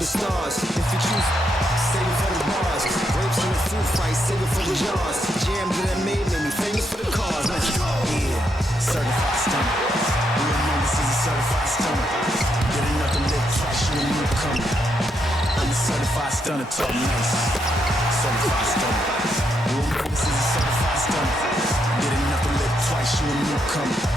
for the stars. If you choose, save it for the bars. Grapes in the fruit fight, save it for the jars. Jams that made me famous for the cars. Let's go. Yeah, certified stunner. We know this is a certified stunner. Get enough to live twice, you a newcomer. I'm a certified stunner, talk nice. Certified stunner. We know this is a certified stunner. Get enough to live twice, you a newcomer.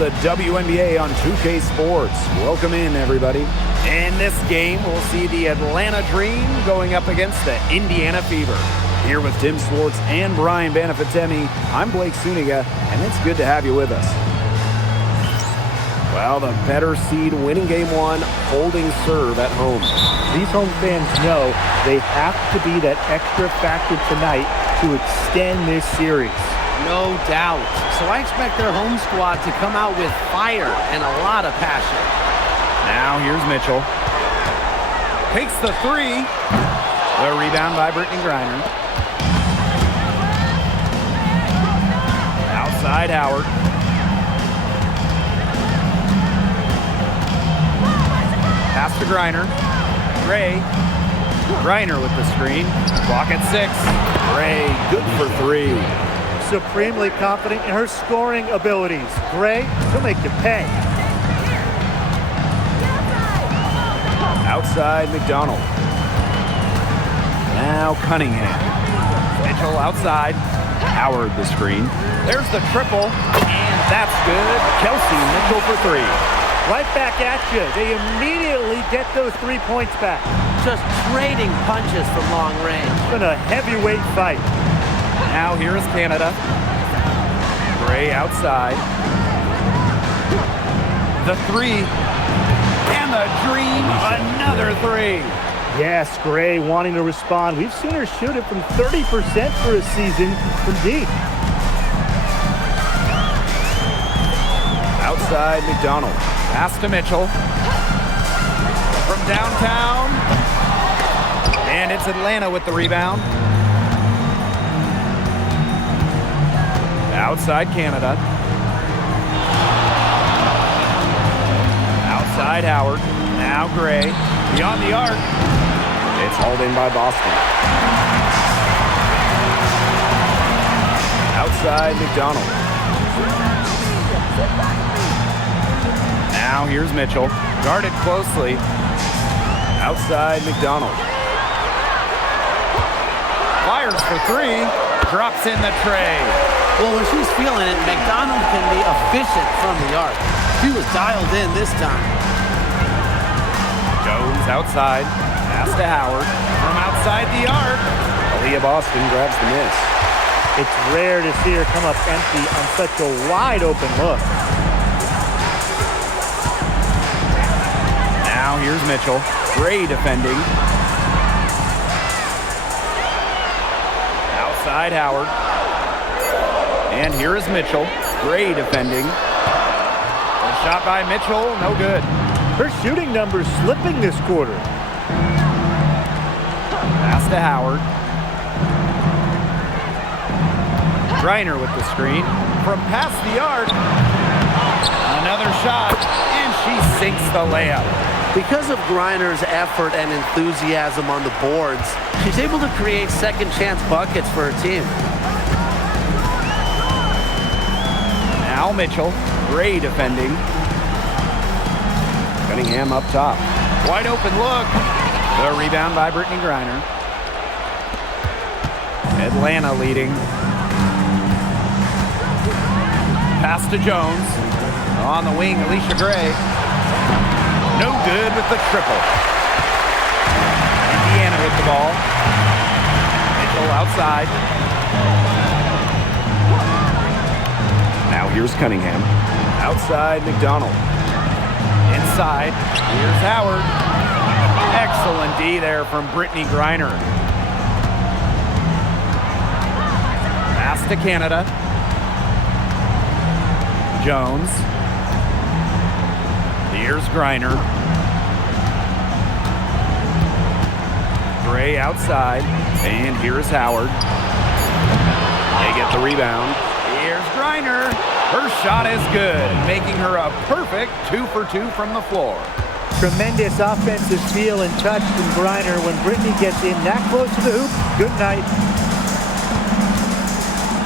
The WNBA on 2K Sports. Welcome in, everybody. In this game, we'll see the Atlanta Dream going up against the Indiana Fever. Here with Tim Swartz and Brian Banafitemi, I'm Blake Suniga, and it's good to have you with us. Well, the better seed winning game one, holding serve at home. These home fans know they have to be that extra factor tonight to extend this series. No doubt. So I expect their home squad to come out with fire and a lot of passion. Now here's Mitchell. Takes the three. The rebound by Brittany Griner. Outside Howard. Pass to Griner. Gray. Griner with the screen. Clock at 6. Gray good for 3. Supremely confident in her scoring abilities. Gray, she'll make you pay. Outside McDonald. Now Cunningham. Mitchell outside. Howard the screen. There's the triple, and that's good. Kelsey Mitchell for 3. Right back at you. They immediately get those 3 points back. Just trading punches from long range. It's been a heavyweight fight. Now here is Canada. Gray outside. The 3. And the Dream, another 3. Yes, Gray wanting to respond. We've seen her shoot it from 30% for a season from deep. Outside McDonald. Pass to Mitchell. From downtown. And it's Atlanta with the rebound. Outside Canada. Outside Howard. Now Gray. Beyond the arc. It's hauled in by Boston. Outside McDonald. Now here's Mitchell. Guarded closely. Outside McDonald. Fires for 3. Drops in the tray. Well, when she's feeling it, McDonald can be efficient from the arc. She was dialed in this time. Jones outside. Pass to Howard. From outside the arc. Aaliyah Boston grabs the miss. It's rare to see her come up empty on such a wide open look. Now here's Mitchell. Gray defending. Outside Howard. And here is Mitchell. Gray defending. A shot by Mitchell, no good. Her shooting numbers slipping this quarter. Pass to Howard. Griner with the screen. From past the arc. Another shot, and she sinks the layup. Because of Griner's effort and enthusiasm on the boards, she's able to create second chance buckets for her team. Now Mitchell, Gray defending. Cunningham up top. Wide open look. The rebound by Brittany Griner. Atlanta leading. Pass to Jones. On the wing, Alicia Gray. No good with the triple. Indiana with the ball. Mitchell outside. Now here's Cunningham. Outside McDonald. Inside. Here's Howard. Excellent D there from Brittany Griner. Pass to Canada. Jones. Here's Griner. Gray outside, and here's Howard. They get the rebound. Here's Griner. Her shot is good, making her a perfect 2 for 2 from the floor. Tremendous offensive feel and touch from Griner. When Brittany gets in that close to the hoop, good night.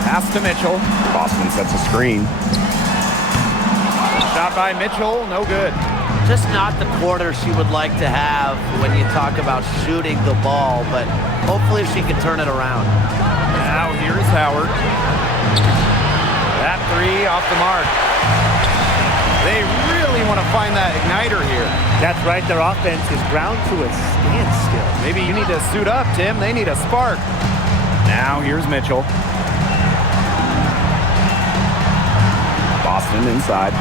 Pass to Mitchell. Boston sets a screen. Shot by Mitchell, no good. Just not the quarter she would like to have when you talk about shooting the ball, but hopefully she can turn it around. Now here's Howard. That three off the mark. They really want to find that igniter here. That's right, their offense is ground to a standstill. Maybe you need to suit up, Tim. They need a spark. Now here's Mitchell. Boston inside.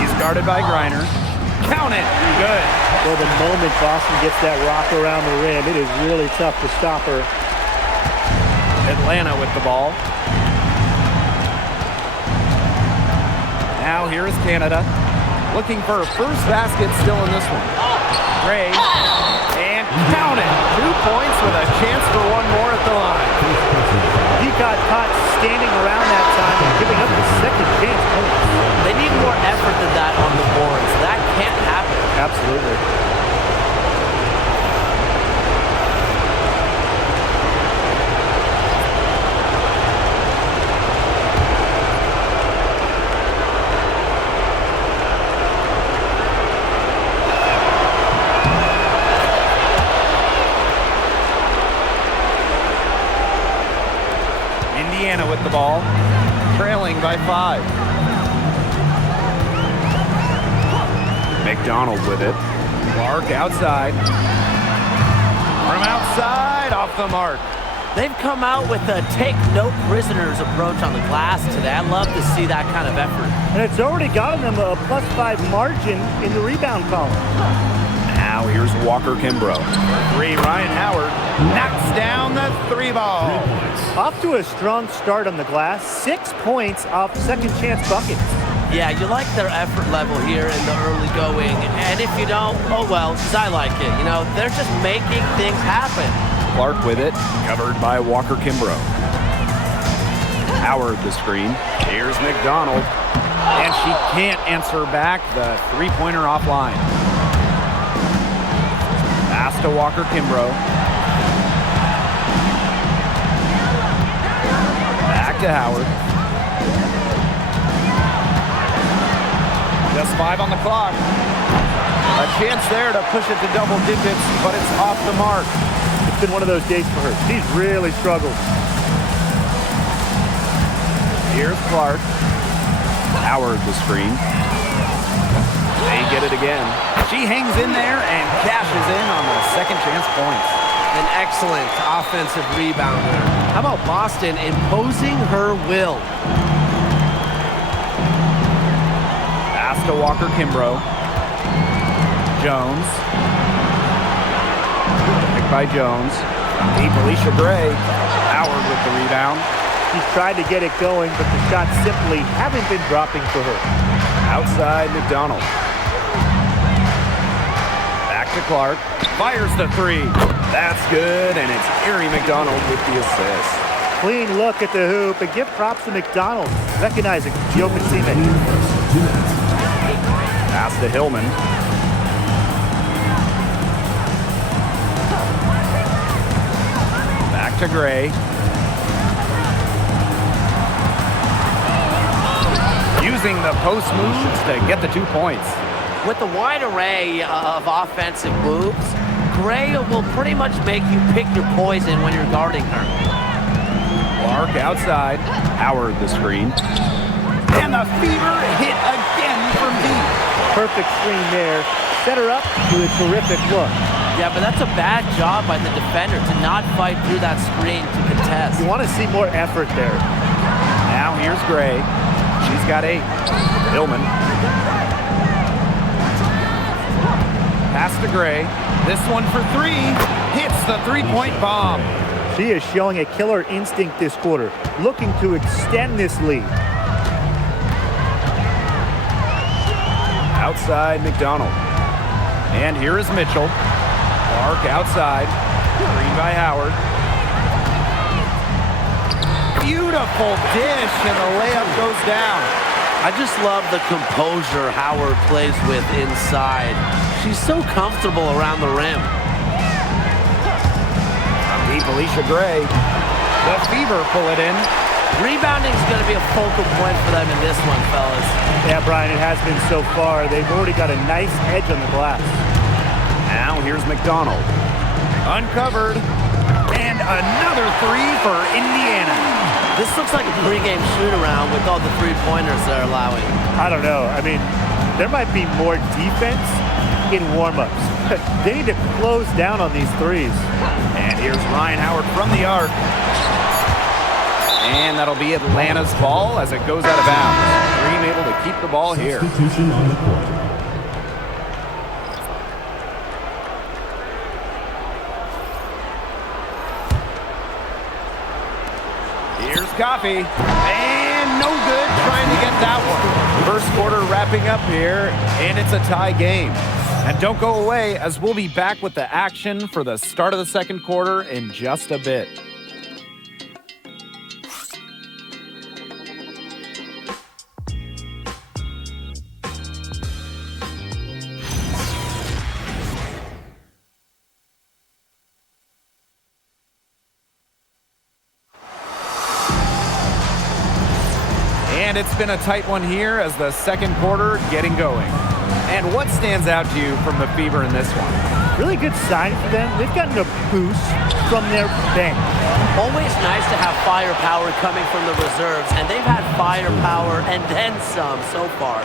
She's guarded by Griner. Count it. Good. Well, the moment Boston gets that rock around the rim, it is really tough to stop her. Atlanta with the ball. Now here is Canada. Looking for a first basket still in this one. Gray. And count it. 2 points with a chance for one more at the line. He got caught standing around that time and giving up the second chance points. They need more effort than that on the boards. That can't happen. Absolutely. Indiana with the ball, trailing by 5. McDonald with it. Clark outside. From outside, off the mark. They've come out with a take no prisoners approach on the glass today. I love to see that kind of effort. And it's already gotten them a +5 margin in the rebound column. Now here's Walker Kimbrough. 3, Ryan Howard knocks down the 3 ball. Off to a strong start on the glass. 6 points off second chance buckets. Yeah, you like their effort level here in the early going. And if you don't, oh well, because I like it. You know, they're just making things happen. Clark with it, covered by Walker Kimbrough. Howard the screen. Here's McDonald. And she can't answer back the 3-pointer offline. Pass to Walker Kimbrough. Back to Howard. Just 5 on the clock. A chance there to push it to double digits, but it's off the mark. It's been one of those days for her. She's really struggled. Here's Clark. Howard the screen. They get it again. She hangs in there and cashes in on the second chance points. An excellent offensive rebounder. How about Boston imposing her will? Pass to Walker Kimbrough. Jones. Picked by Jones. Deep Alicia Gray. Howard with the rebound. She's tried to get it going, but the shots simply haven't been dropping for her. Outside McDonald. Back to Clark. Fires the 3. That's good, and it's Erie McDonald with the assist. Clean look at the hoop, and give props to McDonald, recognizing the open teammate. Pass to Hillman. Back to Gray. Using the post moves to get the 2 points. With the wide array of offensive moves, Gray will pretty much make you pick your poison when you're guarding her. Clark outside. Howard the screen. And the fever hit again from deep. Perfect screen there. Set her up with a terrific look. Yeah, but that's a bad job by the defender to not fight through that screen to contest. You want to see more effort there. Now here's Gray. She's got 8. Hillman. Pass to Gray. This one for 3. Hits the 3-point bomb. She is showing a killer instinct this quarter, looking to extend this lead. Outside McDonald. And here is Mitchell. Clark outside. Green by Howard. Beautiful dish, and the layup goes down. I just love the composure Howard plays with inside. She's so comfortable around the rim. Deep Alicia Gray. The Fever pull it in. Rebounding is going to be a focal point for them in this one, fellas. Yeah, Brian, it has been so far. They've already got a nice edge on the glass. Now here's McDonald. Uncovered. And another three for Indiana. This looks like a pregame shoot-around with all the three-pointers they're allowing. I don't know. I mean, there might be more defense in warm-ups. They need to close down on these threes. And here's Ryan Howard from the arc. And that'll be Atlanta's ball as it goes out of bounds. Dream able to keep the ball here. Substitution on the court. Here's Coffee. And no good trying to get that one. First quarter wrapping up here, and it's a tie game. And don't go away, as we'll be back with the action for the start of the second quarter in just a bit. And it's been a tight one here as the second quarter getting going. And what stands out to you from the Fever in this one? Really good sign for them. They've gotten a boost from their bench. Always nice to have firepower coming from the reserves, and they've had firepower and then some so far.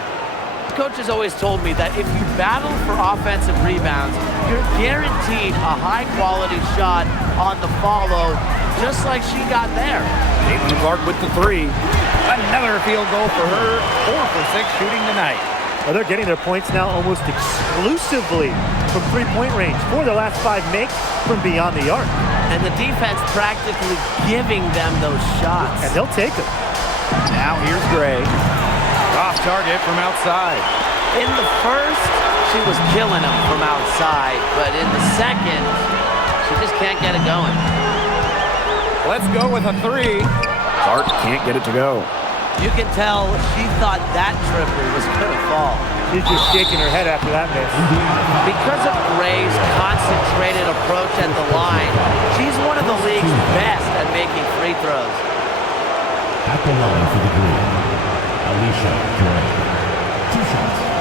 Coach has always told me that if you battle for offensive rebounds, you're guaranteed a high-quality shot on the follow, just like she got there. Caitlin Clark with the three. Another field goal for her. 4 for 6 shooting tonight. Well, they're getting their points now almost exclusively from three-point range. 4 of their last 5 makes from beyond the arc. And the defense practically giving them those shots. And they'll take them. Now here's Gray. Off target from outside. In the first, she was killing them from outside, but in the second, she just can't get it going. Let's go with a three. Clark can't get it to go. You can tell she thought that triple was going to fall. She's just shaking her head after that miss. Because of Gray's concentrated approach at the line, she's one of the league's best at making free throws. At the line for the Green, Alicia Gray. 2 shots.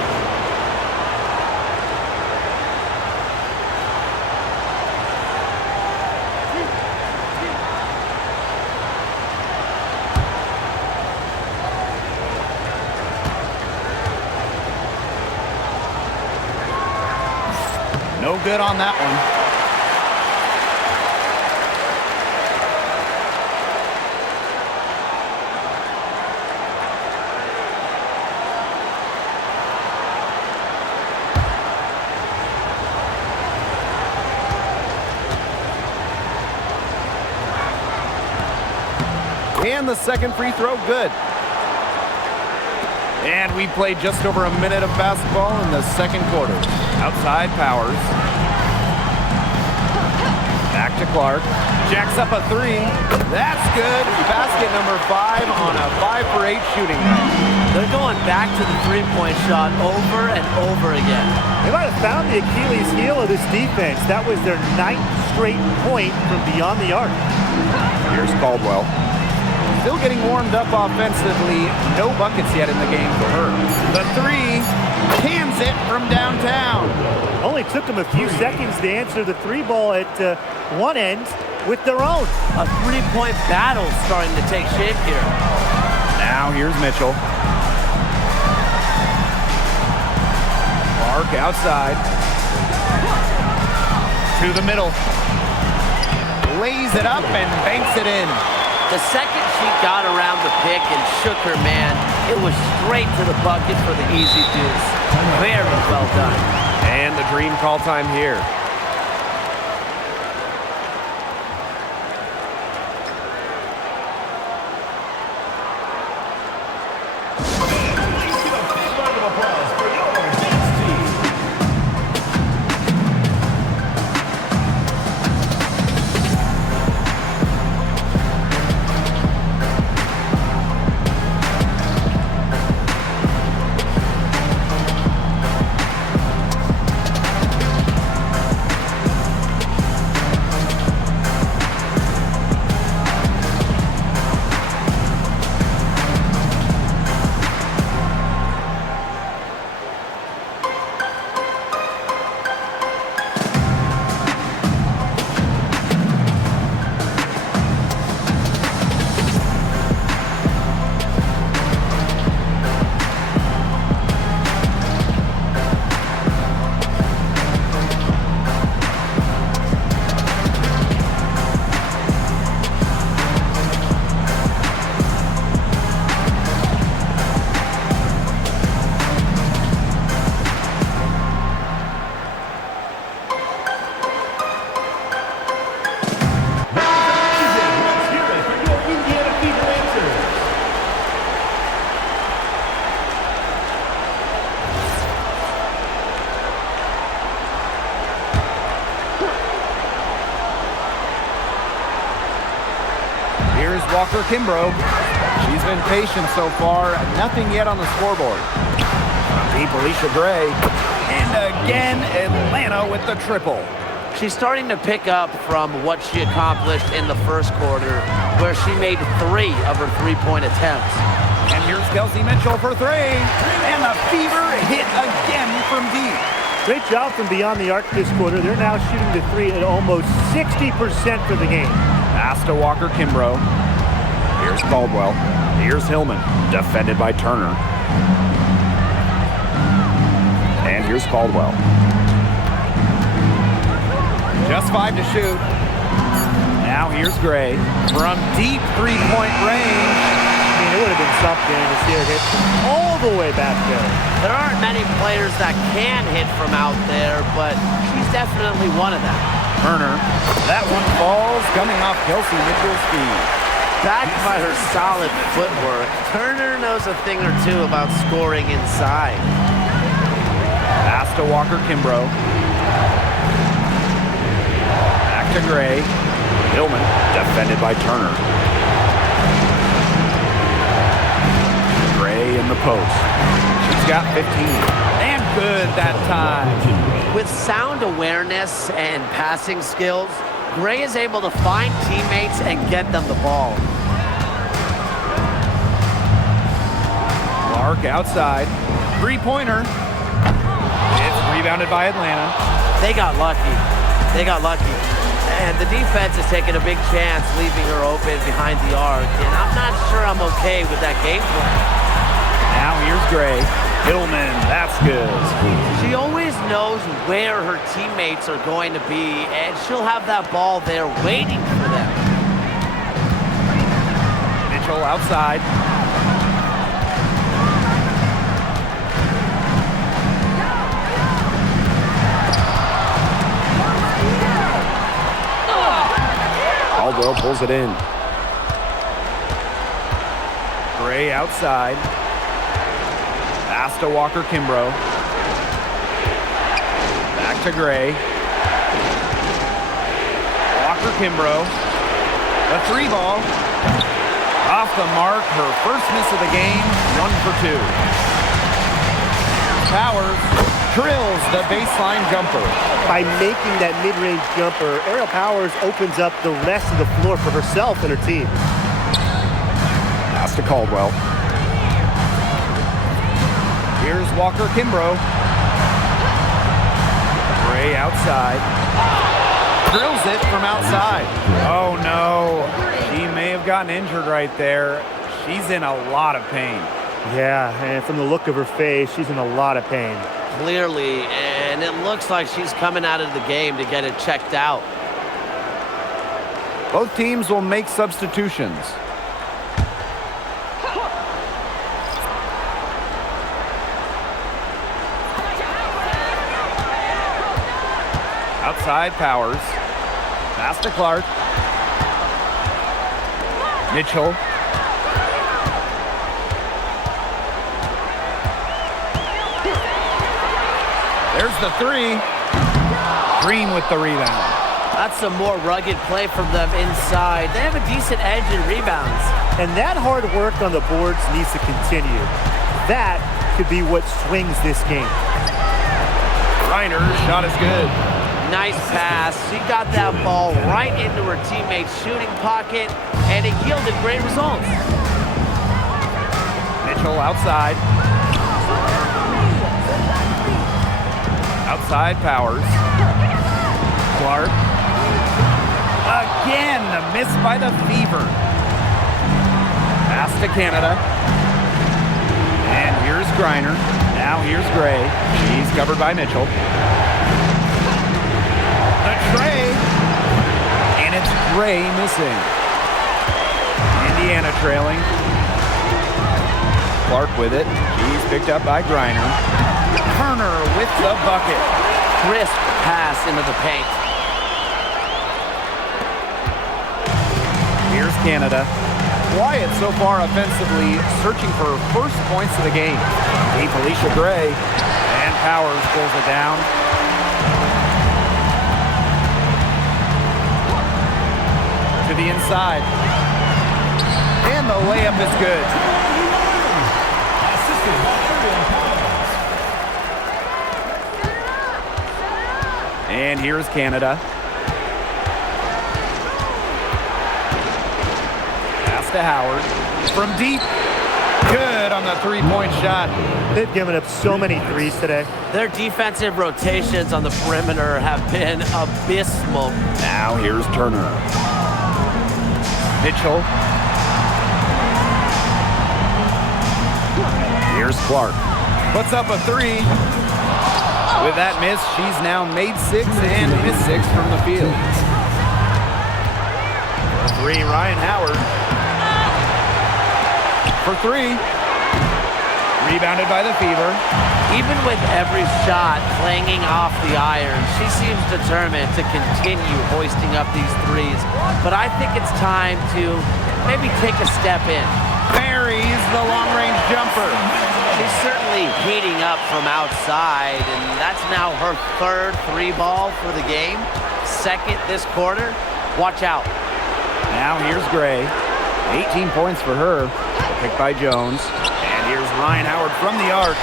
No good on that one. And the second free throw, good. And we played just over a minute of basketball in the second quarter. Outside Powers. Back to Clark. Jacks up a three. That's good. Basket number 5 on a 5 for 8 shooting night. They're going back to the three-point shot over and over again. They might have found the Achilles heel of this defense. That was their 9th straight point from beyond the arc. Here's Caldwell. Still getting warmed up offensively. No buckets yet in the game for her. The three, cans it from downtown. Only took them a few seconds to answer the three ball at one end with their own. A three-point battle starting to take shape here. Now here's Mitchell. Clark outside. To the middle. Lays it up and banks it in. The second she got around the pick and shook her man, it was straight to the bucket for the easy deuce. Very well done. And the Dream call time here. Walker Kimbrough. She's been patient so far. Nothing yet on the scoreboard. Deep Alicia Gray. And again, Atlanta with the triple. She's starting to pick up from what she accomplished in the first quarter, where she made 3 of her three-point attempts. And here's Kelsey Mitchell for 3. And the Fever hit again from deep. Great job from beyond the arc this quarter. They're now shooting the 3 at almost 60% for the game. Pass to Walker Kimbrough. Here's Caldwell. Here's Hillman, defended by Turner. And here's Caldwell. Just 5 to shoot. Now here's Gray from deep three-point range. I mean, it would have been something to see her hit all the way back there. There aren't many players that can hit from out there, but she's definitely one of them. Turner. That one falls, coming off Kelsey Mitchell's feet. Backed by her solid footwork, Turner knows a thing or two about scoring inside. Pass to Walker Kimbrough. Back to Gray. Hillman, defended by Turner. Gray in the post. She's got 15. And good that time. With sound awareness and passing skills, Gray is able to find teammates and get them the ball. Clark outside. Three-pointer. It's rebounded by Atlanta. They got lucky. And the defense is taking a big chance, leaving her open behind the arc. And I'm not sure I'm okay with that game plan. Now here's Gray. Hillman, that's good. She always knows where her teammates are going to be, and she'll have that ball there waiting for them. Mitchell outside. Caldwell pulls it in. Gray outside. Pass to Walker Kimbrough. Back to Gray. Walker Kimbrough. The 3 ball. Off the mark. Her first miss of the game. 1 for 2. Powers drills the baseline jumper. By making that mid-range jumper, Ariel Powers opens up the rest of the floor for herself and her team. Pass to Caldwell. Here's Walker Kimbrough. Gray outside. Drills it from outside. Oh no, she may have gotten injured right there. She's in a lot of pain. Yeah, and from the look of her face, she's in a lot of pain. Clearly, and it looks like she's coming out of the game to get it checked out. Both teams will make substitutions. Outside Powers. Pass to Clark. Mitchell. There's the 3. Green with the rebound. That's some more rugged play from them inside. They have a decent edge in rebounds. And that hard work on the boards needs to continue. That could be what swings this game. Reiner's shot is good. Nice pass. She got that ball right into her teammate's shooting pocket, and it yielded great results. Mitchell outside. Outside Powers. Clark. Again, the miss by the Fever. Pass to Canada. And here's Griner. Now here's Gray. She's covered by Mitchell. The tray. And it's Gray missing. Indiana trailing. Clark with it. She's picked up by Griner. Turner with the bucket. Crisp pass into the paint. Here's Canada. Quiet so far offensively, searching for her first points of the game. Deep Alicia Gray. And Powers pulls it down. To the inside. and the layup is good. Assisted by Aaron Powers. And here's Canada. Pass to Howard. From deep. Good on the three-point shot. They've given up so many threes today. Their defensive rotations on the perimeter have been abysmal. Now here's Turner. Mitchell. Here's Clark. Puts up a three. With that miss, she's now made 6 and missed 6 from the field. For three, Ryan Howard. For three. Rebounded by the Fever. Even with every shot clanging off the iron, she seems determined to continue hoisting up these threes. But I think it's time to maybe take a step in. Buries the long-range jumper. She's certainly heating up from outside, and that's now her third three ball for the game. Second this quarter. Watch out. Now here's Gray. 18 points for her. Picked by Jones. And here's Ryan Howard from the arc.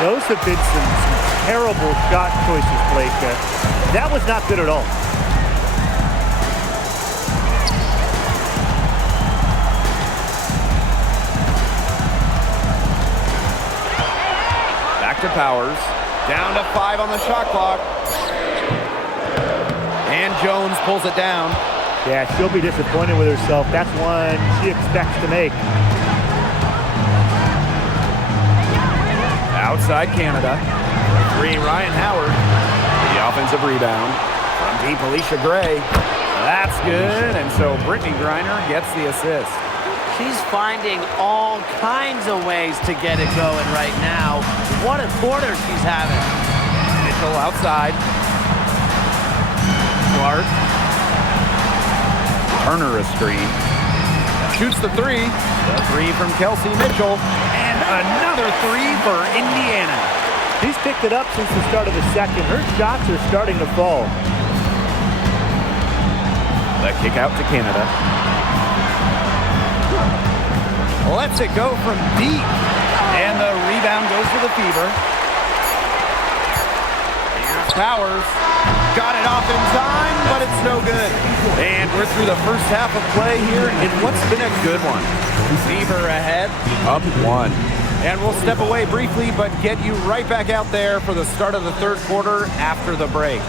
Those have been some terrible shot choices, Blake. That was not good at all. Back to Powers. Down to 5 on the shot clock. And Jones pulls it down. Yeah, she'll be disappointed with herself. That's one she expects to make. Outside Canada. Three, Ryan Howard. The offensive rebound. From deep, Alicia Gray. That's good. And so Brittany Griner gets the assist. She's finding all kinds of ways to get it going right now. What a quarter she's having. Mitchell outside. Clark. Turner a screen. Shoots the three. The three from Kelsey Mitchell. And another three for Indiana. She's picked it up since the start of the second. Her shots are starting to fall. The kick out to Canada. Lets it go from deep. And the rebound goes to the Fever. Here's Powers. Got it off in time, but it's no good. And we're through the first half of play here in what's been a good one. Fever ahead, up 1. And we'll step away briefly, but get you right back out there for the start of the third quarter after the break.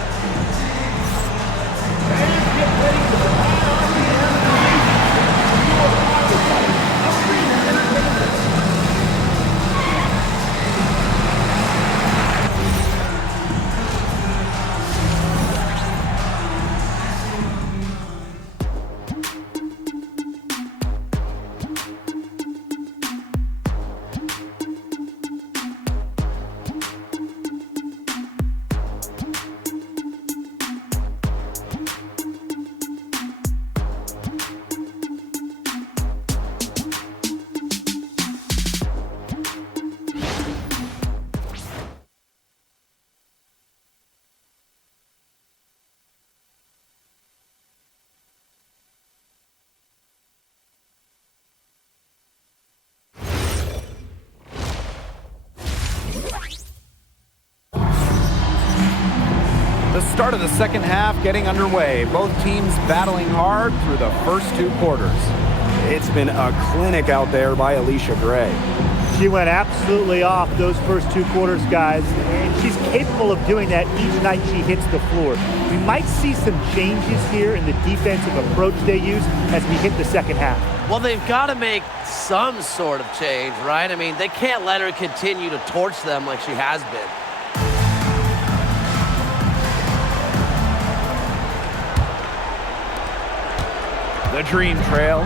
The start of the second half getting underway. Both teams battling hard through the first 2 quarters. It's been a clinic out there by Alicia Gray. She went absolutely off those first 2 quarters, guys, and she's capable of doing that each night she hits the floor. We might see some changes here in the defensive approach they use as we hit the second half. Well, they've got to make some sort of change, right? I mean, they can't let her continue to torch them like she has been. The Dream Trail.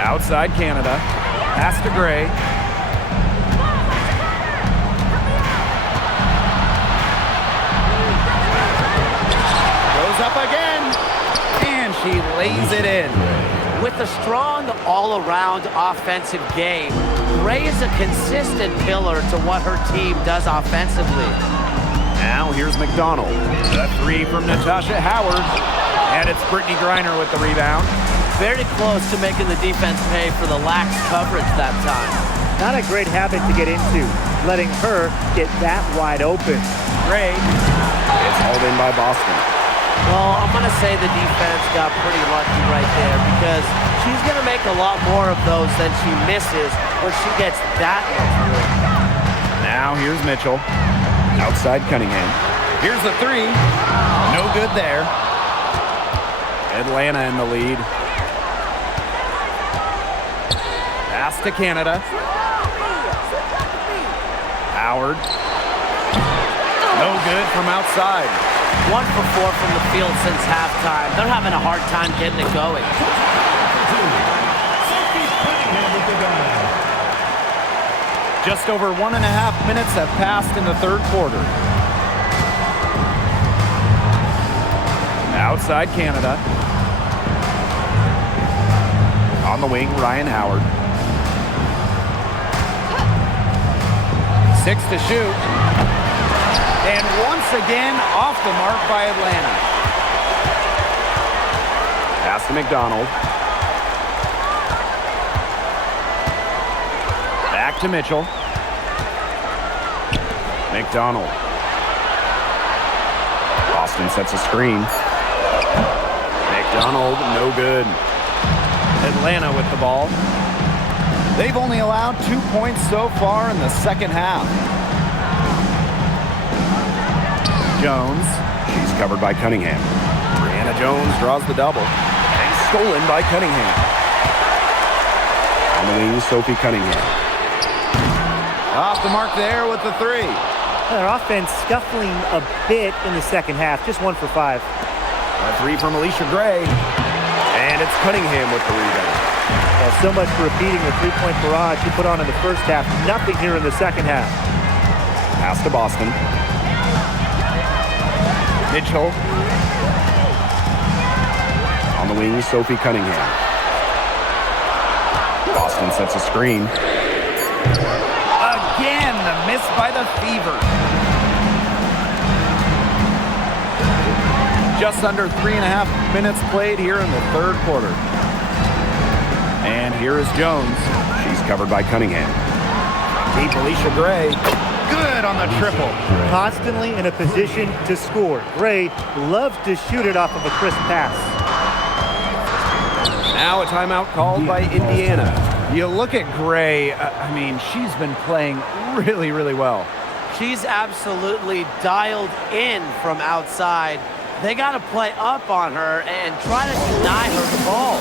Outside Canada. Pass to Gray. Goes up again. And she lays it in. With a strong all-around offensive game, Gray is a consistent pillar to what her team does offensively. Now here's McDonald. The three from Natasha Howard. And it's Brittany Griner with the rebound. Very close to making the defense pay for the lax coverage that time. Not a great habit to get into, letting her get that wide open. Gray. It's hauled in by Boston. Well, I'm going to say the defense got pretty lucky right there because she's going to make a lot more of those than she misses when she gets that much room. Now here's Mitchell. Outside Cunningham. Here's the three. No good there. Atlanta in the lead. Pass to Canada. Howard. No good from outside. 1 for 4 from the field since halftime. They're having a hard time getting it going. Just over 1.5 minutes have passed in the third quarter. Outside Canada. On the wing, Ryan Howard. 6 to shoot. And once again, off the mark by Atlanta. Pass to McDonald. Back to Mitchell. McDonald. Boston sets a screen. McDonald, no good. Atlanta with the ball. They've only allowed 2 points so far in the second half. Jones. She's covered by Cunningham. Brianna Jones draws the double. And stolen by Cunningham. On the wing, Sophie Cunningham. Off the mark there with the three. Their offense scuffling a bit in the second half. Just 1 for 5. A three from Alicia Gray. And it's Cunningham with the rebound. Well, so much for repeating the three-point barrage she put on in the first half. Nothing here in the second half. Pass to Boston. Mitchell. On the wing, Sophie Cunningham. Boston sets a screen. Again, the miss by the Fever. Just under 3.5 minutes played here in the third quarter. And here is Jones. She's covered by Cunningham. Deep Alicia Gray. Good on the triple. Constantly in a position to score. Gray loves to shoot it off of a crisp pass. Now a timeout called by Indiana. You look at Gray, I mean, she's been playing really, really well. She's absolutely dialed in from outside. They got to play up on her and try to deny her the ball.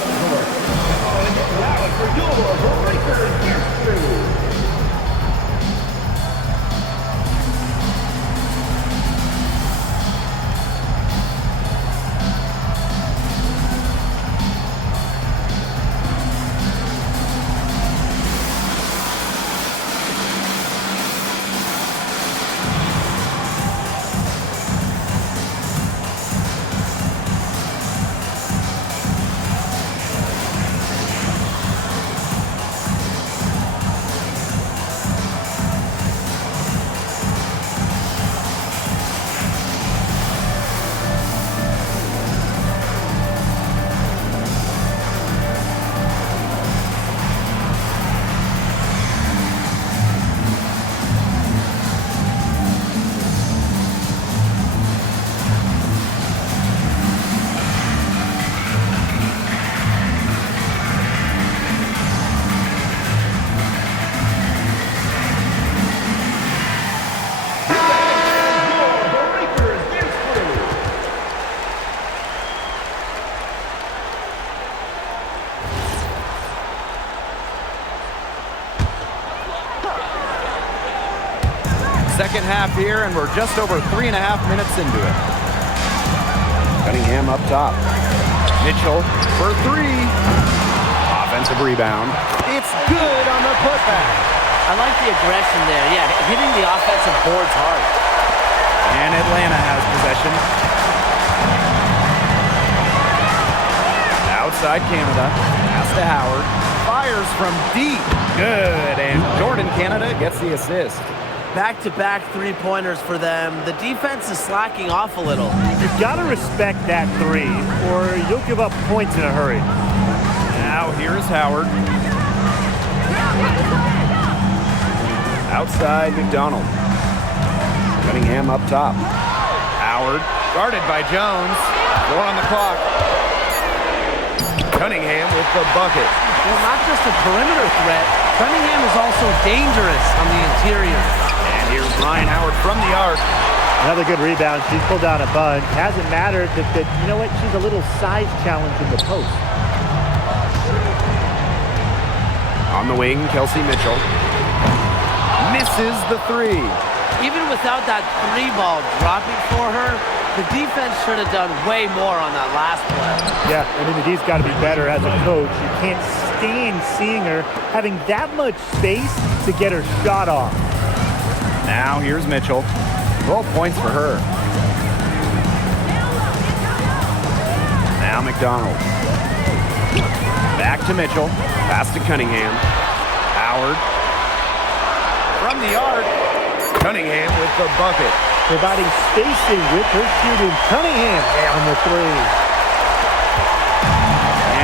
Second half here, and we're just over 3.5 minutes into it. Cunningham up top. Mitchell for three. Offensive rebound. It's good on the putback. I like the aggression there. Yeah, hitting the offensive boards hard. And Atlanta has possession. Outside Canada. Pass to Howard. Fires from deep. Good. And Jordan Canada gets the assist. Back-to-back three-pointers for them. The defense is slacking off a little. You've got to respect that three, or you'll give up points in a hurry. Now here's Howard. Outside McDonald. Cunningham up top. Howard, guarded by Jones. 4 on the clock. Cunningham with the bucket. Well, not just a perimeter threat, Cunningham is also dangerous on the interior. And here's Ryan Howard from the arc. Another good rebound. She's pulled down a bunch. Hasn't mattered that, you know what, she's a little size challenge in the post. On the wing, Kelsey Mitchell. Misses the three. Even without that three ball dropping for her, the defense should have done way more on that last play. Yeah, I mean, the D's got to be better as a coach. You can't stand seeing her having that much space to get her shot off. Now here's Mitchell. 12 points for her. Now McDonald. Back to Mitchell. Pass to Cunningham. Howard. From the arc. Cunningham with the bucket. Providing spacing with her shooting. Cunningham on the three.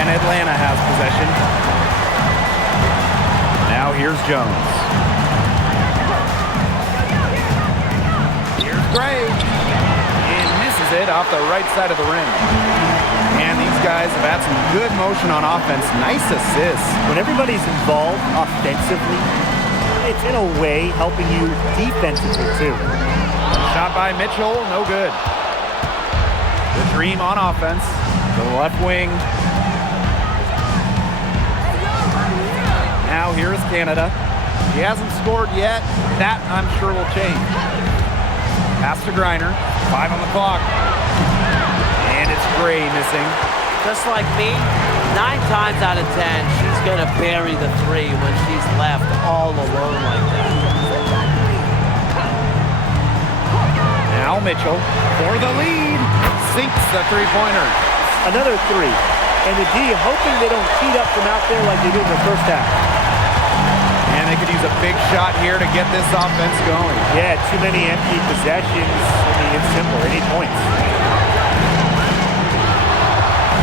And Atlanta has possession. Now here's Jones. Here's Gray. And misses it off the right side of the rim. And these guys have had some good motion on offense. Nice assists. When everybody's involved offensively, it's in a way helping you defensively too. Shot by Mitchell, no good. The Dream on offense. To the left wing. Now here's Canada. She hasn't scored yet. That, I'm sure, will change. Pass to Griner. 5 on the clock. And it's Gray missing. Just like me, 9 times out of 10, she's going to bury the three when she's left all alone like that. Now Mitchell for the lead. Sinks the three-pointer. Another three. And the D hoping they don't heat up from out there like they did in the first half. And they could use a big shot here to get this offense going. Yeah, too many empty possessions. I mean, it's simple. They need points.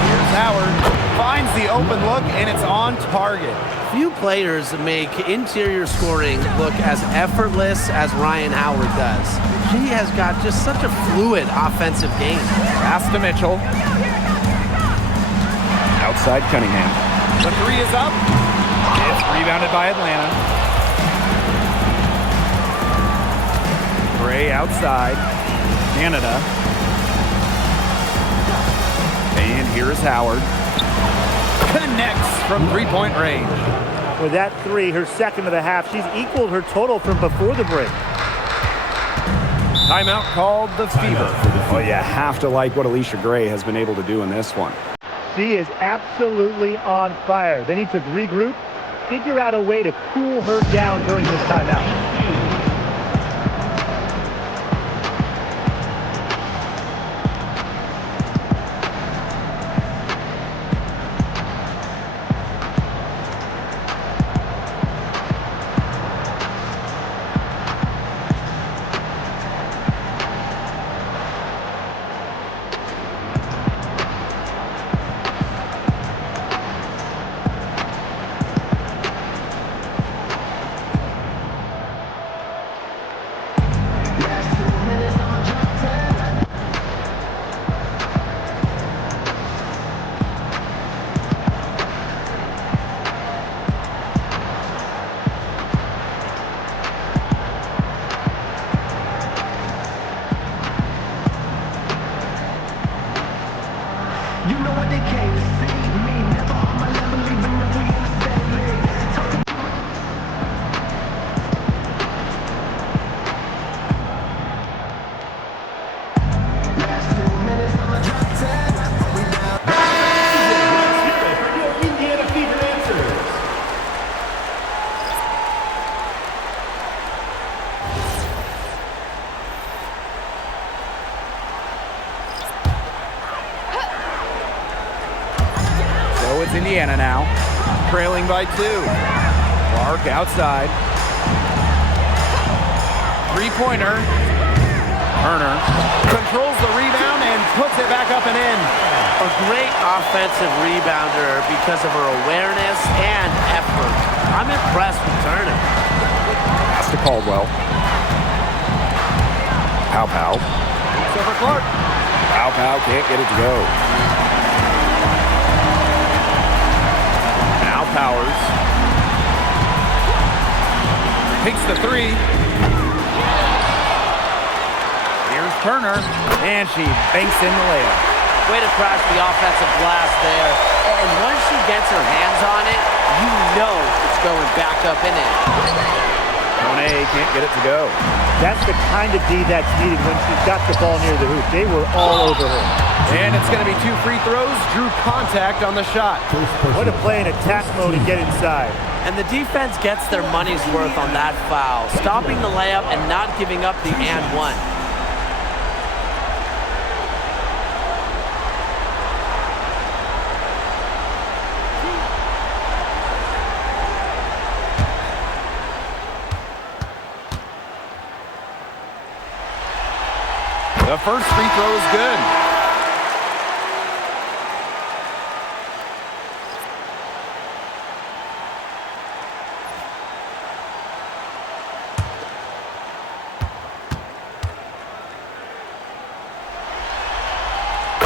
Here's Howard. Finds the open look, and it's on target. Few players make interior scoring look as effortless as Ryan Howard does. She has got just such a fluid offensive game. Pass to Mitchell. Outside Cunningham. The three is up. It's rebounded by Atlanta. Gray outside. Canada. And here's Howard. Connects from three-point range. With that three, her second of the half, she's equaled her total from before the break. Timeout called the Fever. Well, you have to like what Alicia Gray has been able to do in this one. She is absolutely on fire. They need to regroup, figure out a way to cool her down during this timeout. You know what they came to see? Me, never on my level, even if we in the same league. Last 2 minutes on the drop 10. We down. For your Indiana Fever answers. So it's Indiana now, trailing by 2. Clark outside. Three-pointer. Turner controls the rebound and puts it back up and in. A great offensive rebounder because of her awareness and effort. I'm impressed with Turner. Pass to Caldwell. Pow. It's over Clark. Pow can't get it to go. Now Powers. Takes the three. Here's Turner. And she banks in the layup. Way to crash the offensive glass there. And once she gets her hands on it, you know it's going back up and in. Monet can't get it to go. That's the kind of D that's needed when she's got the ball near the hoop. They were all over her. And it's going to be 2 free throws. Drew contact on the shot. What a play in attack mode and get inside. And the defense gets their money's worth on that foul, stopping the layup and not giving up the and one. The first free throw is good.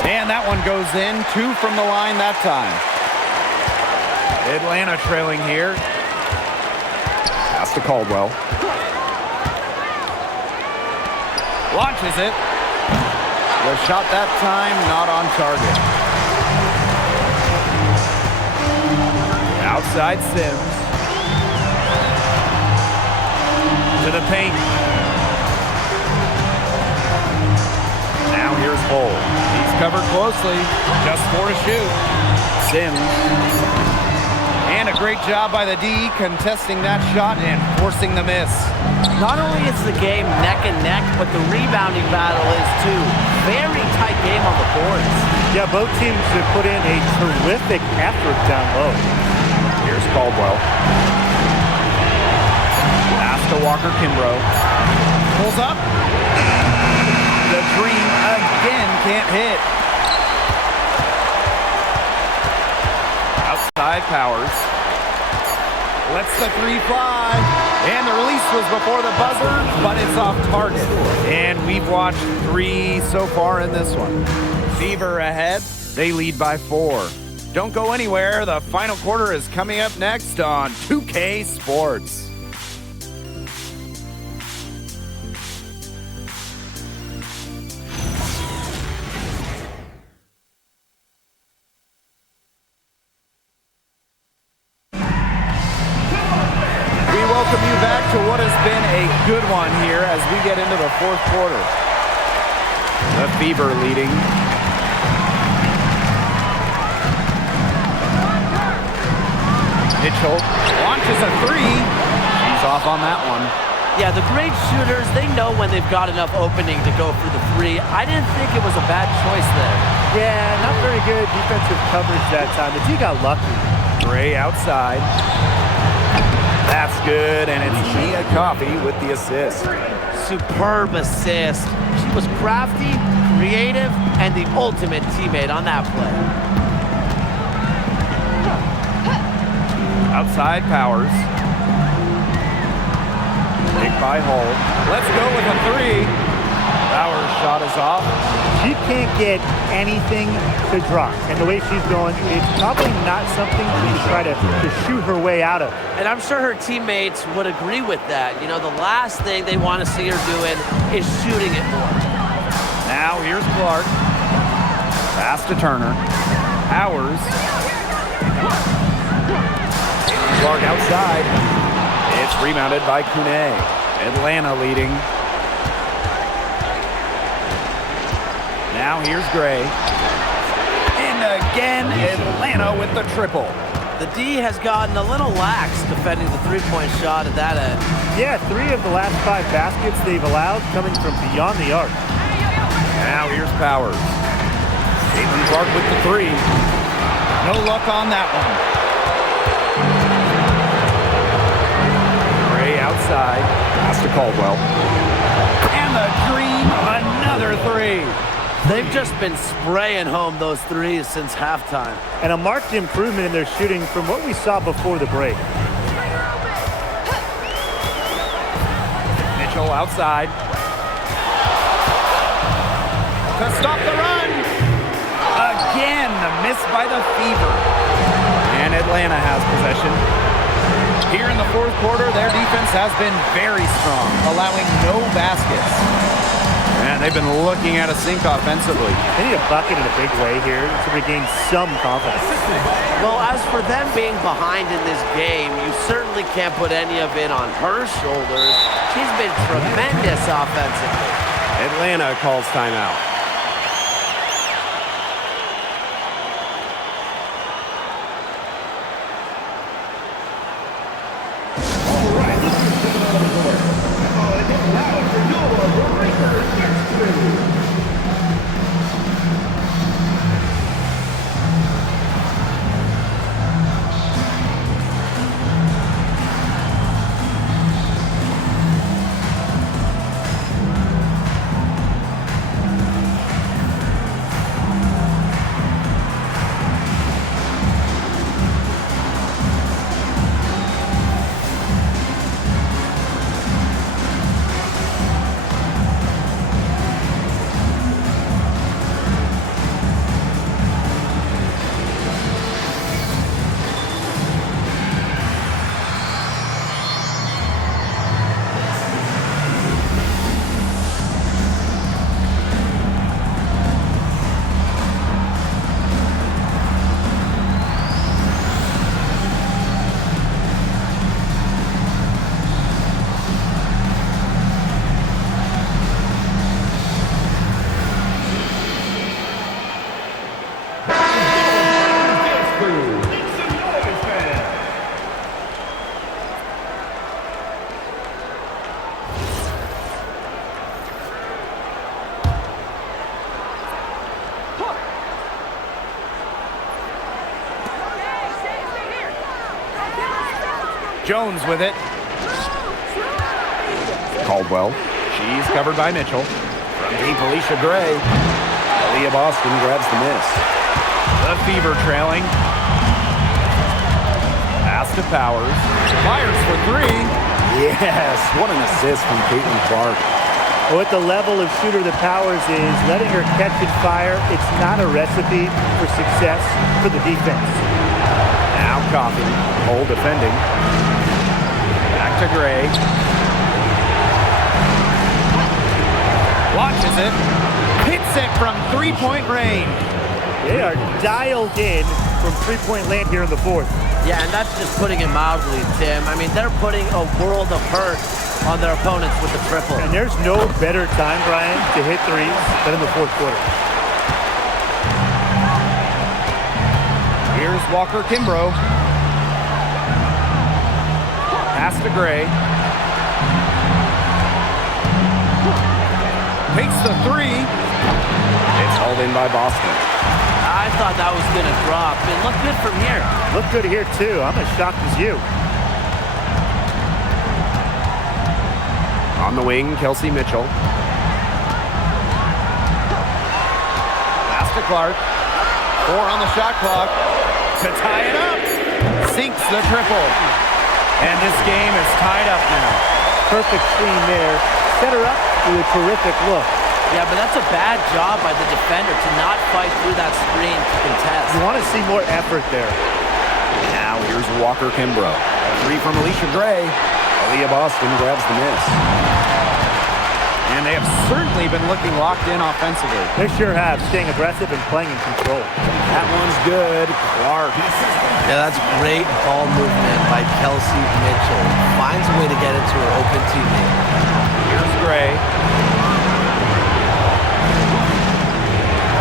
And that one goes in. 2 from the line that time. Atlanta trailing here. Pass to Caldwell. Launches it. The shot that time not on target. Outside Sims. To the paint. Now here's Bull. He's covered closely. Just 4 to shoot. Sims. And a great job by the D contesting that shot and forcing the miss. Not only is the game neck and neck, but the rebounding battle is too. Very tight game on the boards. Yeah, both teams have put in a terrific effort down low. Here's Caldwell. Pass to Walker Kimbrough. Pulls up. The Dream again can't hit. Outside Powers. Lets the 3 fly. And the release was before the buzzer, but it's off target. And we've watched 3 so far in this one. Fever ahead. They lead by 4. Don't go anywhere. The final quarter is coming up next on 2K Sports. Welcome you back to what has been a good one here as we get into the 4th quarter. The Fever leading. Mitchell launches a 3. He's off on that one. Yeah, the great shooters, they know when they've got enough opening to go for the 3. I didn't think it was a bad choice there. Yeah, not very good defensive coverage that time. The D got lucky. Gray outside. That's good, and it's Mia Coffey with the assist. Superb assist. She was crafty, creative, and the ultimate teammate on that play. Outside Powers. Pick by Hull. Let's go with a 3. Powers' shot is off. She can't get anything to drop. And the way she's going, it's probably not something she can try to shoot her way out of. And I'm sure her teammates would agree with that. You know, the last thing they want to see her doing is shooting it more. Now here's Clark. Pass to Turner. Powers. Clark outside. It's rebounded by Kune. Atlanta leading. Now here's Gray. And again, Atlanta with the triple. The D has gotten a little lax defending the three-point shot at that end. Yeah, 3 of the last 5 baskets they've allowed coming from beyond the arc. Now here's Powers. Caitlin Clark with the 3. No luck on that one. Gray outside. Pass to Caldwell. They've just been spraying home those threes since halftime. And a marked improvement in their shooting from what we saw before the break. Mitchell outside. To stop the run. Again, the miss by the Fever. And Atlanta has possession. Here in the fourth quarter, their defense has been very strong, allowing no baskets. And they've been looking at a sink offensively. They need a bucket in a big way here to regain some confidence. Well, as for them being behind in this game, you certainly can't put any of it on her shoulders. She's been tremendous offensively. Atlanta calls timeout. Jones with it. Caldwell. She's covered by Mitchell. From deep, Alicia Gray. Aaliyah Boston grabs the miss. The Fever trailing. Pass to Powers. Fires for three. Yes, what an assist from Caitlin Clark. With the level of shooter that Powers is, letting her catch and fire, it's not a recipe for success for the defense. Now Coffey. Hole defending. Back to Gray. Launches it. Hits it from three-point range. They are dialed in from three-point land here in the fourth. Yeah, and that's just putting it mildly, Tim. I mean, they're putting a world of hurt on their opponents with the triple. And there's no better time, Brian, to hit threes than in the fourth quarter. Here's Walker Kimbrough. Pass to Gray. Takes the three. It's hauled in by Boston. I thought that was going to drop. It looked good from here. Looked good here, too. I'm as shocked as you. On the wing, Kelsey Mitchell. Pass to Clark. 4 on the shot clock. To tie it up. Sinks the triple. And this game is tied up now. Perfect screen there. Set her up with a terrific look. Yeah, but that's a bad job by the defender to not fight through that screen to contest. You want to see more effort there. Now here's Walker Kimbrough. A three from Alicia Gray. Aaliyah Boston grabs the miss. And they have certainly been looking locked in offensively. They sure have, staying aggressive and playing in control. That one's good. Clark. Yeah, that's great ball movement by Kelsey Mitchell. Finds a way to get into her open teammate. Here's Gray.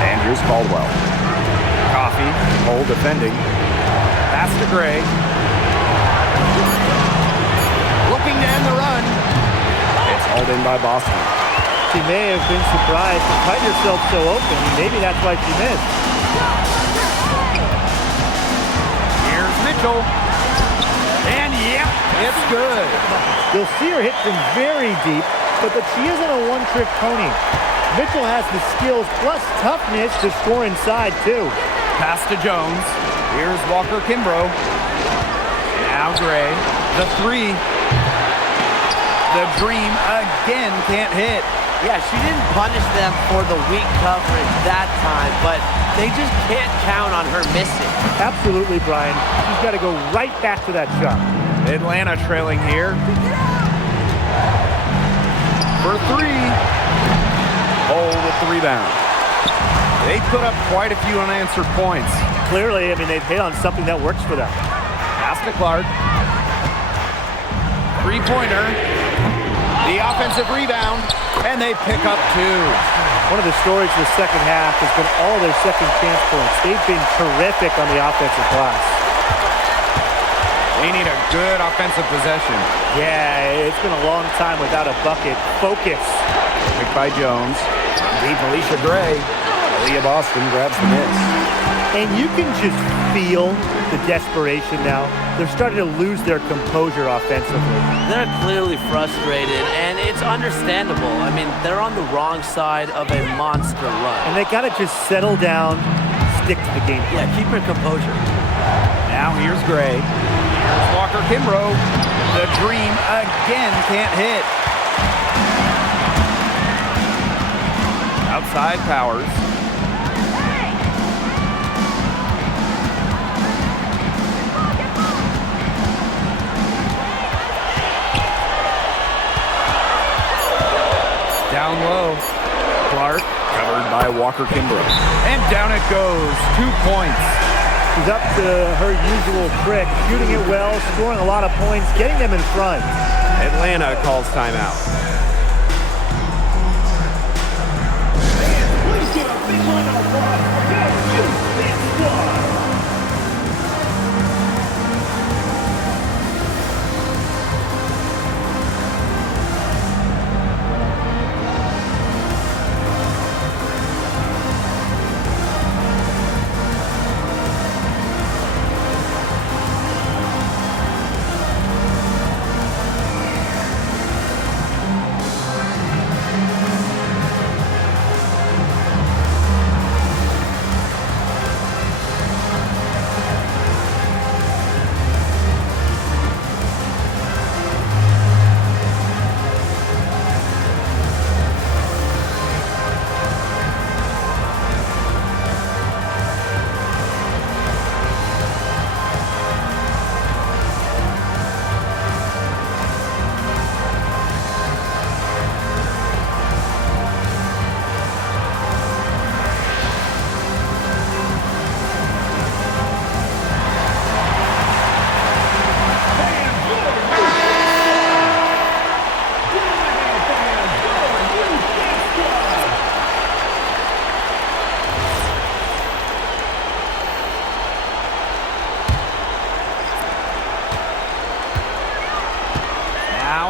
And here's Caldwell. Coffey, hole defending. Pass to Gray. Looking to end the run. It's hauled in by Boston. She may have been surprised to find herself so open. Maybe that's why she missed. Here's Mitchell. And yep, it's good. You'll see her hit from very deep, but she isn't a one-trick pony. Mitchell has the skills plus toughness to score inside, too. Pass to Jones. Here's Walker Kimbrough. Now Gray. The three. The dream again can't hit. Yeah, she didn't punish them for the weak coverage that time, but they just can't count on her missing. Absolutely, Brian. She's got to go right back to that shot. Atlanta trailing here. For three. Oh, with the rebound. They put up quite a few unanswered points. Clearly, I mean, they've hit on something that works for them. Pass to Clark. Three-pointer. The offensive rebound, and they pick up two. One of the stories of the second half has been all their second chance points. They've been terrific on the offensive glass. They need a good offensive possession. Yeah, it's been a long time without a bucket. Focus. Picked by Jones. Deep Alicia Gray. Aaliyah Boston grabs the miss. And you can just feel the desperation now. They're starting to lose their composure offensively. They're clearly frustrated, and it's understandable. I mean, they're on the wrong side of a monster run. And they got to just settle down, stick to the game. Yeah, keep your composure. Now here's Gray. Here's Walker Kimbrough. The dream again can't hit. Outside Powers. Down low. Clark covered by Walker Kimbrough. And down it goes. 2 points. She's up to her usual trick, shooting it well, scoring a lot of points, getting them in front. Atlanta calls timeout.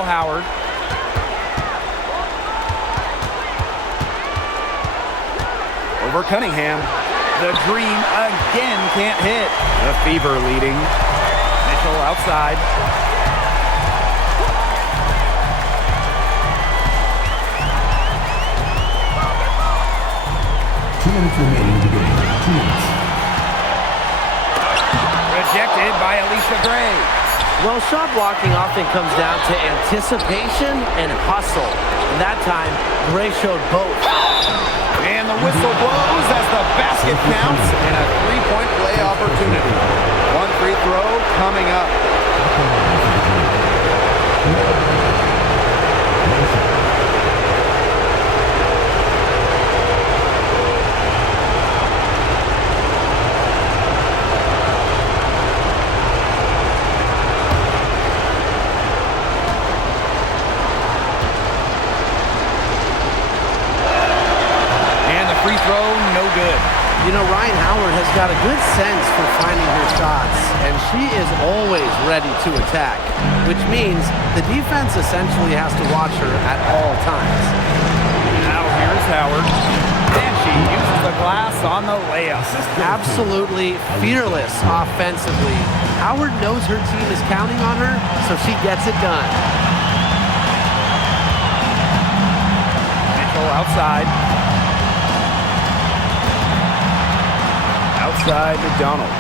Howard. Over Cunningham. The dream again can't hit. The Fever leading. Mitchell outside. Two minutes remaining in the game. 2 minutes. Rejected by Alicia Gray. Well, shot blocking often comes down to anticipation and hustle. And that time, Gray showed both. And the whistle blows as the basket counts and a three-point play opportunity. One free throw coming up. Free throw, no good. You know, Ryan Howard has got a good sense for finding her shots, and she is always ready to attack, which means the defense essentially has to watch her at all times. Now here's Howard, and she uses the glass on the layup. Absolutely fearless offensively. Howard knows her team is counting on her, so she gets it done. Mitchell outside. outside McDonald.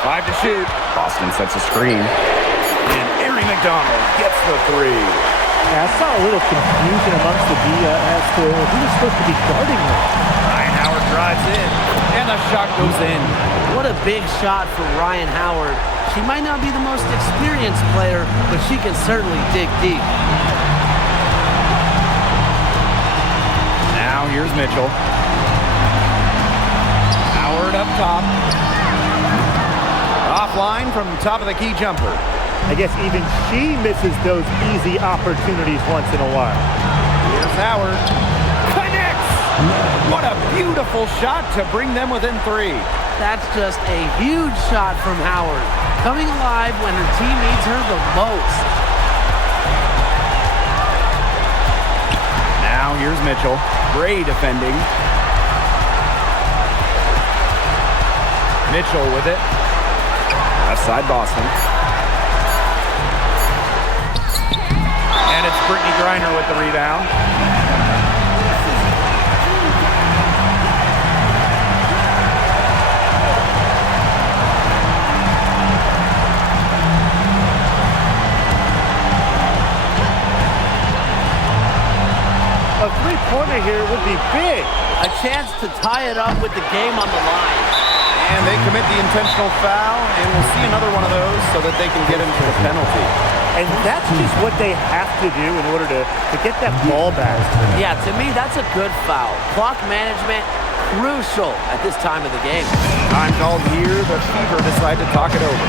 5 to shoot. Boston sets a screen. And Ari McDonald gets the 3. Yeah, I saw a little confusion amongst the D as to who was supposed to be guarding her. Ryan Howard drives in, and the shot goes in. What a big shot for Ryan Howard. She might not be the most experienced player, but she can certainly dig deep. Now here's Mitchell. Howard up top. Offline from top of the key jumper. I guess even she misses those easy opportunities once in a while. Here's Howard. Connects! What a beautiful shot to bring them within 3. That's just a huge shot from Howard. Coming alive when her team needs her the most. Now here's Mitchell. Gray defending. Mitchell with it. Left side Boston. And it's Brittany Griner with the rebound. A three-pointer here would be big. A chance to tie it up with the game on the line. And they commit the intentional foul, and we'll see another one of those so that they can get into the penalty. And that's just what they have to do in order to get that ball back. Yeah, to me, that's a good foul. Clock management, crucial at this time of the game. Time called here. The Fever decide to talk it over.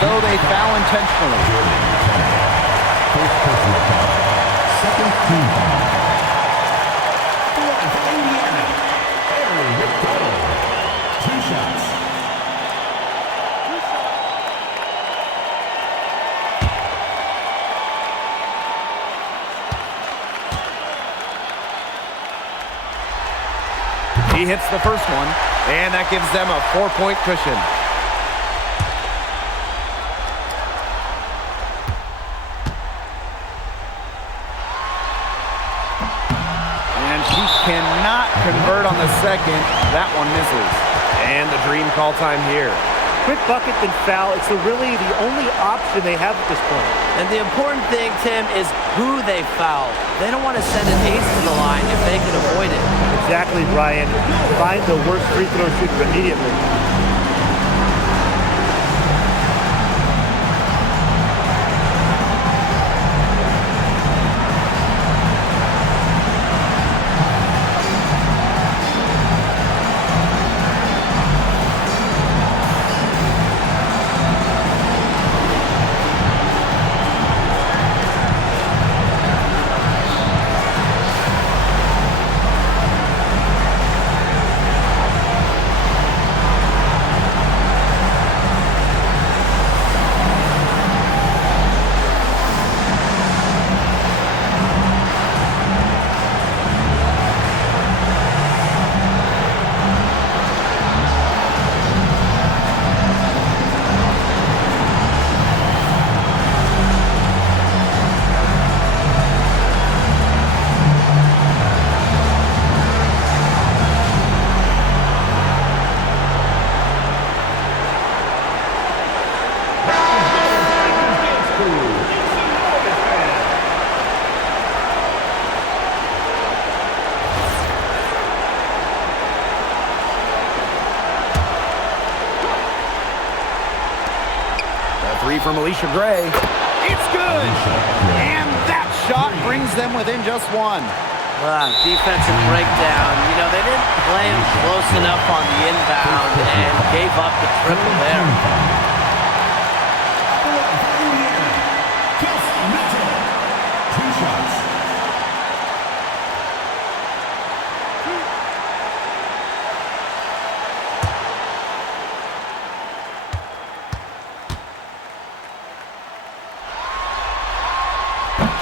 So they foul intentionally. First personal foul. Second team foul. For Indiana, Ari McDonald. 2 shots. He hits the first one, and that gives them a 4-point cushion. Cannot convert on the second. That one misses. And the dream call time here. Quick bucket then foul. It's really the only option they have at this point. And the important thing, Tim, is who they foul. They don't want to send an ace to the line if they can avoid it. Exactly, Brian. Find the worst free throw shooter immediately. three from Alicia Gray. It's good! And that shot brings them within just one. Defensive breakdown. You know, they didn't play him close enough on the inbound and gave up the triple there.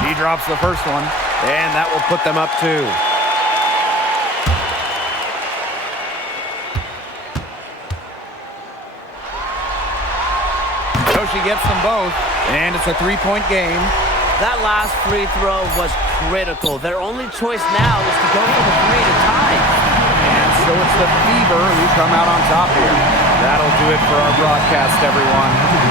She drops the first one, and that will put them up 2. So she gets them both, and it's a 3-point game. That last free throw was critical. Their only choice now is to go for the 3 to tie. And so it's the Fever who come out on top here. That'll do it for our broadcast, everyone.